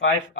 5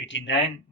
89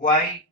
y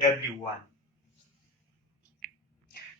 W1।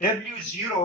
W0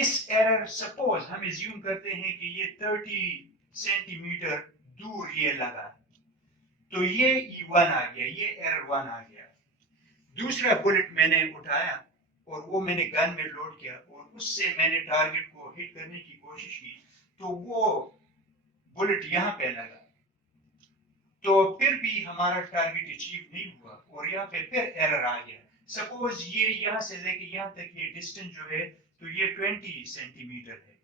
اس error suppose ہم assume کرتے ہیں کہ یہ 30 سینٹی میٹر دور یہ لگا تو یہ E1 آ گیا, یہ ایرر 1 آ گیا. دوسرا بلٹ میں نے اٹھایا اور وہ میں نے گن میں لوڈ کیا اور اس سے میں نے ٹارگٹ کو ہٹ کرنے کی کوشش کی تو وہ بلٹ یہاں پہ لگا تو پھر بھی ہمارا ٹارگٹ اچیو نہیں ہوا اور یہاں پہ پھر ایرر آ گیا. سپوز یہ یہاں سے لے کے یہاں تک یہ ڈسٹینس جو ہے تو یہ 20 سینٹی میٹر ہے.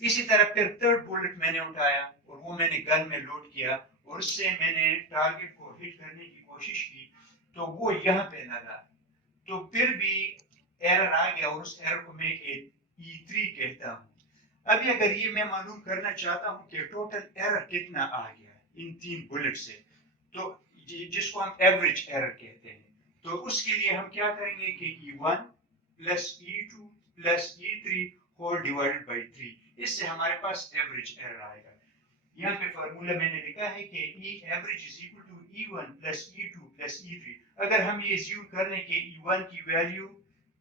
اسی طرح پھر تھرڈ بلٹ میں نے اٹھایا اور وہ میں نے گن میں لوڈ کیا اور اس سے میں نے ٹارگٹ کو ہٹ کرنے کی کوشش کی تو وہ یہاں پہ لگا تو پھر بھی ایرر آ گیا اور اس ایرر کو میں E3 کہتا ہوں. ابھی اگر یہ میں معلوم کرنا چاہتا ہوں کہ ٹوٹل ایرر کتنا آ گیا ان 3 بلٹ سے تو جس کو ہم ایوریج ایرر کہتے ہیں تو اس کے لیے ہم کیا کریں گے کہ E1 plus E2 plus E3 whole divided by 3 اس سے ہمارے پاس ایوریج ایرر آئے گا. یہاں پہ فارمولا میں نے لکھا ہے کہ E average is equal to E1 plus E2 plus E3. اگر ہم یہ assume کر لیں کہ E1 کی ویلیو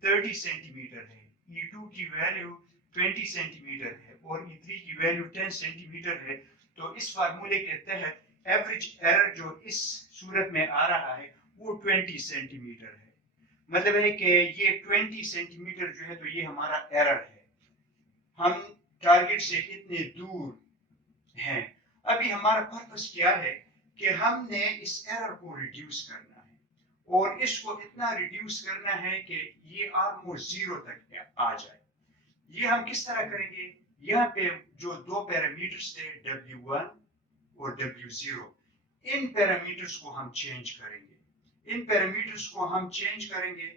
30 سینٹی میٹر ہے, E2 کی ویلیو 20 سینٹی میٹر ہے اور E3 کی ویلیو 10 سینٹی میٹر ہے تو اس فارمولے کے تحت ایوریج ایرر جو اس صورت میں آ رہا ہے وہ 20 سینٹی میٹر ہے. مطلب ہے کہ یہ 20 سینٹی میٹر جو ہے تو یہ ہمارا ایرر ہے, ہم ٹارگٹ سے کتنے دور ہیں. ابھی ہمارا پرپس کیا ہے کہ ہم نے اس ایرر کو ریڈیوس کرنا ہے اور اس کو اتنا ریڈیوس کرنا ہے کہ یہ آلموسٹ زیرو تک آ جائے. یہ ہم کس طرح کریں گے؟ یہاں پہ جو دو پیرامیٹرز تھے W1 اور W0 ان پیرامیٹرز کو ہم چینج کریں گے. ان پیرامیٹرز کو ہم چینج کریں گے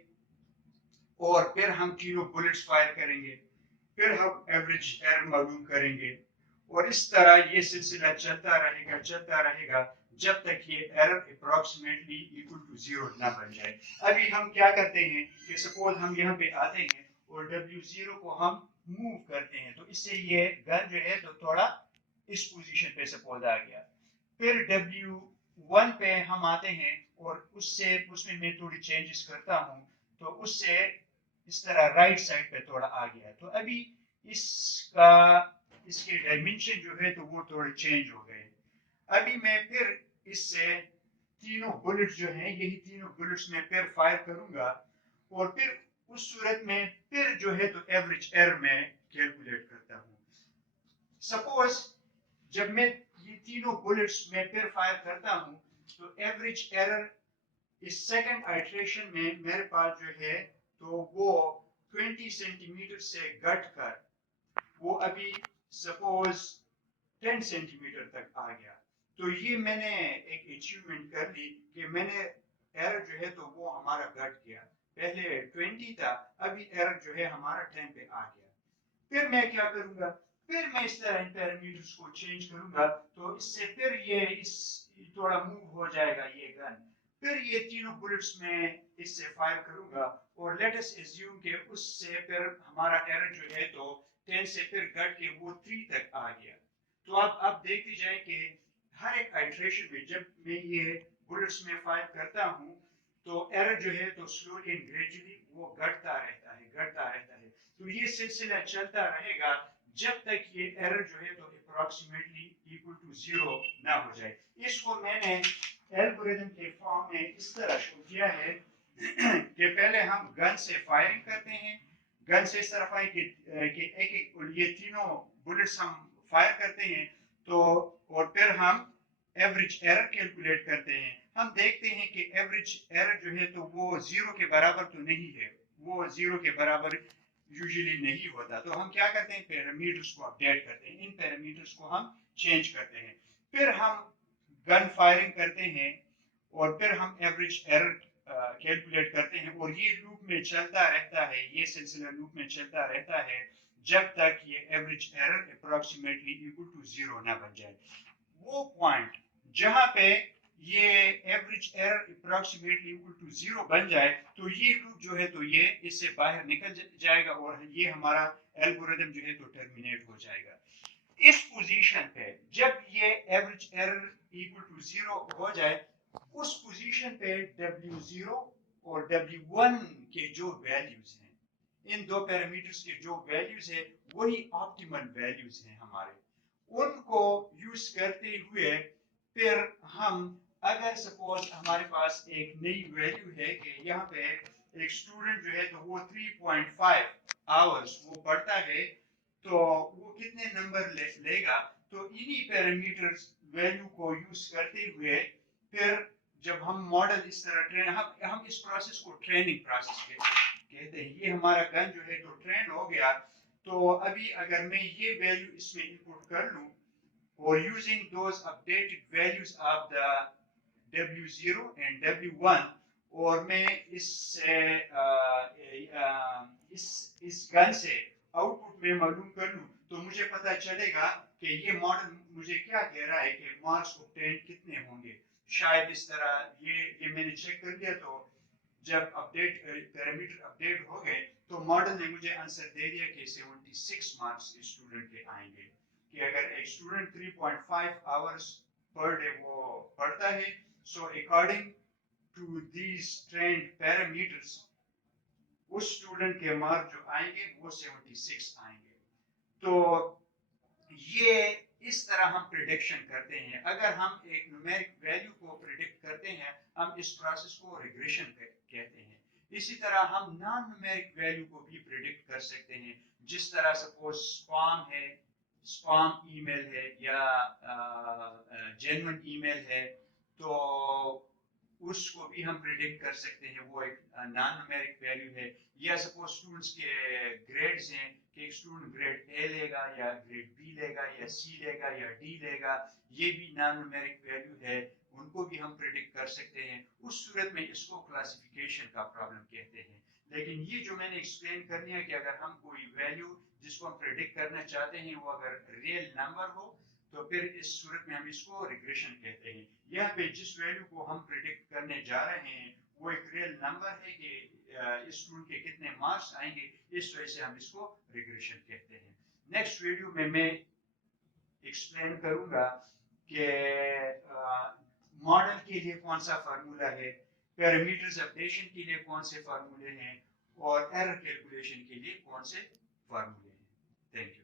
اور پھر ہم تینوں بلٹس فائر کریں گے, پھر ہم ایوریج ایرر معلوم کریں گے اور اس طرح یہ سلسلہ چلتا رہے گا جب تک یہ error approximately equal to zero نہ بن جائے. ابھی ہم کیا کرتے ہیں کہ سپوز ہم یہاں پہ آتے ہیں اور W0 کو ہم موو کرتے ہیں تو اس سے یہ گن جو ہے تو تھوڑا اس پوزیشن پہ سپوز آ گیا. پھر W1 پہ ہم آتے ہیں اور اس میں تھوڑی چینجز کرتا ہوں تو اس سے اس طرح رائٹ سائڈ پہ تھوڑا آ گیا تو ابھی اس کے ڈائمنشن جو ہے تو وہ تھوڑے چینج ہو گئے. ابھی میں پھر اس سے تینوں بلٹ جو ہیں یہی تینوں بلٹس میں پھر فائر کروں گا اور پھر اس صورت میں پھر جو ہے تو ایوریج ایرر میں کیلکولیٹ کرتا ہوں. سپوز جب میں یہ تینوں بلٹس میں پھر فائر کرتا ہوں تو ایوریج ایرر اس سیکنڈ آئٹریشن میں میرے پاس جو ہے تو وہ 20 سینٹی میٹر سے گھٹ کر وہ ابھی سپوز 10 سینٹی میٹر تک آ گیا. تو یہ میں نے ایک اچیومنٹ کر لی کہ میں نے ایرر جو ہے تو وہ ہمارا گھٹ گیا, پہلے 20 تھا ابھی ایرر جو ہے ہمارا 10 پہ آ گیا. پھر میں کیا کروں گا, پھر میں اس طرح ان پیرامیٹرز کو چینج کروں گا تو اس سے پھر یہ تھوڑا موو ہو جائے گا یہ گن. پھر یہ تینوں بلٹس میں اس سے فائر کروں گا اور لیٹ اس ایزیوم کہ اس سے پھر ہمارا ایرر جو ہے تو 10 سے پھر گھٹ کے وہ 3 تک آ گیا. تو اب دیکھتے جائیں کہ ہر ایک آئٹریشن میں جب میں یہ بلٹس میں فائر کرتا ہوں تو ایرر جو ہے تو سلولی اینڈ گریجولی وہ گھٹتا رہتا ہے. تو یہ سلسلہ چلتا رہے گا جب تک یہ ایرر جو ہے تو اپروکسیمیٹلی ایکول ٹو زیرو نہ ہو جائے. اس کو میں نے الگوریتم کے فارم میں اس طرح شو کیا ہے کہ پہلے ہم گن سے فائرنگ کرتے ہیں, گن سے اس طرف آئے کہ ایک یہ تینوں بلٹس ہم فائر کرتے ہیں تو اور پھر ہم ایوریج ایرر کیلکولیٹ کرتے ہیں. ہم دیکھتے ہیں کہ ایوریج ایرر جو ہے تو وہ زیرو کے برابر تو نہیں ہے, وہ زیرو کے برابر یوزلی نہیں ہوتا. تو ہم کیا کرتے ہیں پیرامیٹرز کو اپڈیٹ کرتے ہیں, ان پیرامیٹرز کو ہم چینج کرتے ہیں, پھر ہم گن فائرنگ کرتے ہیں اور پھر ہم ایوریج ایرر کیلکولیٹ کرتے ہیں اور یہ لوپ میں چلتا رہتا ہے, یہ سلسلہ لوپ میں چلتا رہتا ہے جب تک یہ average error approximately equal to zero نہ بن جائے. وہ پوائنٹ جہاں پہ یہ average error approximately equal to zero بن جائے تو یہ لوپ جو ہے تو یہ اس سے باہر نکل جائے گا اور یہ ہمارا الگوریتم جو ہے تو ٹرمینیٹ ہو جائے گا. اس پوزیشن پہ جب یہ average error equal to zero ہو جائے اس پوزیشن پہ W0 اور W1 کے جو ویلیوز ہیں ان دو پیرامیٹرز کے جو ویلیوز ہے وہی آپٹیمل ویلیوز ہیں ہمارے. ان کو یوز کرتے ہوئے پھر ہم اگر سپوز ہمارے پاس ایک نئی ویلیو ہے کہ یہاں پہ ایک اسٹوڈنٹ جو ہے تو وہ 3.5 آورس وہ پڑھتا ہے تو وہ کتنے نمبر لے گا. تو انہی پیرامیٹرز ویلیو کو یوز کرتے ہوئے پھر جب ہم ماڈل اس طرح ہم اس پروسیس کو ٹریننگ پروسیس کہتے ہیں. یہ ہمارا گن جو ہے تو ٹرین ہو گیا. تو ابھی اگر میں یہ ویلیو اس میں انپٹ کر لوں اور using those updated values of the W0 and W1 اور میں اس گن سے آؤٹ پٹ میں معلوم کر لوں تو مجھے پتا چلے گا کہ یہ ماڈل مجھے کیا کہہ رہا ہے کہ مارکس اوبٹین کتنے ہوں گے. شاید اس طرح یہ میں نے چیک کر لیا تو جب پیرامیٹر اپڈیٹ ہو گئے تو ماڈل نے مجھے آنسر دے دیا کہ 76 مارکس اسٹوڈنٹ کے آئیں گے. کہ اگر ایک اسٹوڈنٹ 3.5 آورس پر ڈے وہ پڑھتا ہے so according to these trained parameters اس اسٹوڈنٹ کے مارک جو آئیں گے وہ 76 آئیں گے. تو یہ اس طرح ہم پریڈکشن کرتے ہیں. اگر ہم ایک نومیرک ویلیو کو پریڈکٹ کرتے ہیں ہم اس پروسیس کو ریگریشن کہتے ہیں. اسی طرح ہم نان نومیرک ویلیو کو بھی پریڈکٹ کر سکتے ہیں. جس طرح سپوز اسپام ہے, اسپام ای میل ہے یا جینون ای میل ہے تو اس کو بھی ہم پریڈکٹ کر سکتے ہیں. وہ ایک نان نومیرک ویلیو ہے. یا سپوز اسٹوڈنٹس کے گریڈز ہیں کہ ایک اسٹوڈنٹ گریڈ اے لے گا یا گریڈ بی لے گا یا سی لے گا یا ڈی لے گا, یہ بھی نان نومیرک ویلیو ہے. ان کو بھی ہم پریڈکٹ کر سکتے ہیں. اس صورت میں اس کو کلاسیفیکیشن کا پرابلم کہتے ہیں. لیکن یہ جو میں نے ایکسپلین کر دیا کہ اگر ہم کوئی ویلیو جس کو ہم پریڈکٹ کرنا چاہتے ہیں وہ اگر ریئل نمبر ہو تو پھر اس صورت میں ہم اس کو ریگریشن کہتے ہیں. یہاں پہ جس ویلیو کو ہم پریڈکٹ کرنے جا رہے ہیں وہ ایک ریئل نمبر ہے کہ اس اسٹوڈنٹ کے کتنے مارکس آئیں گے, اس وجہ سے ہم اس کو ریگریشن کہتے ہیں. نیکسٹ ویڈیو میں ایکسپلین کروں گا کہ ماڈل کے لیے کون سا فارمولا ہے, پیرامیٹرز اپڈیشن کے لیے کون سے فارمولے ہیں اور ایرر کیلکولیشن کے لیے کون سے فارمولے ہیں. Thank you.